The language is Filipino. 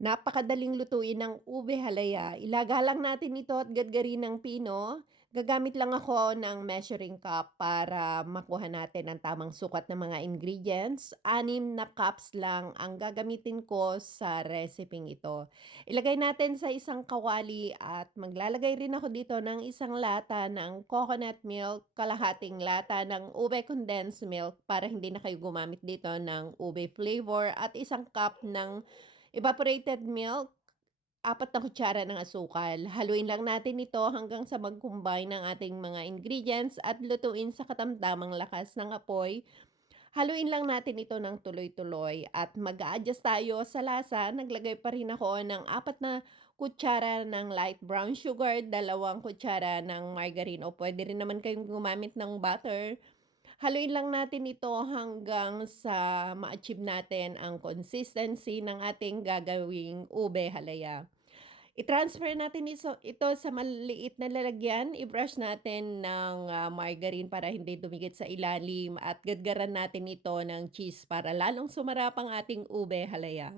Napakadaling lutuin ng ube halaya. Ilaga lang natin ito at gadgarin ng pino. Gagamit lang ako ng measuring cup para makuha natin ang tamang sukat ng mga ingredients. Anim na cups lang ang gagamitin ko sa reseping ito. Ilagay natin sa isang kawali at maglalagay rin ako dito ng isang lata ng coconut milk, kalahating lata ng ube condensed milk para hindi na kayo gumamit dito ng ube flavor at isang cup ng Evaporated milk, apat na kutsara ng asukal. Haluin lang natin ito hanggang sa mag-combine ng ating mga ingredients at lutuin sa katamtamang lakas ng apoy. Haluin lang natin ito ng tuloy-tuloy at mag-a-adjust tayo sa lasa. Naglagay pa rin ako ng apat na kutsara ng light brown sugar, dalawang kutsara ng margarine o pwede rin naman kayong gumamit ng butter. Haluin lang natin ito hanggang sa ma-achieve natin ang consistency ng ating gagawing ube halaya. I-transfer natin ito sa maliit na lalagyan, i-brush natin ng, ah, margarine para hindi dumikit sa ilalim at gadgaran natin ito ng cheese para lalong sumarap ang ating ube halaya.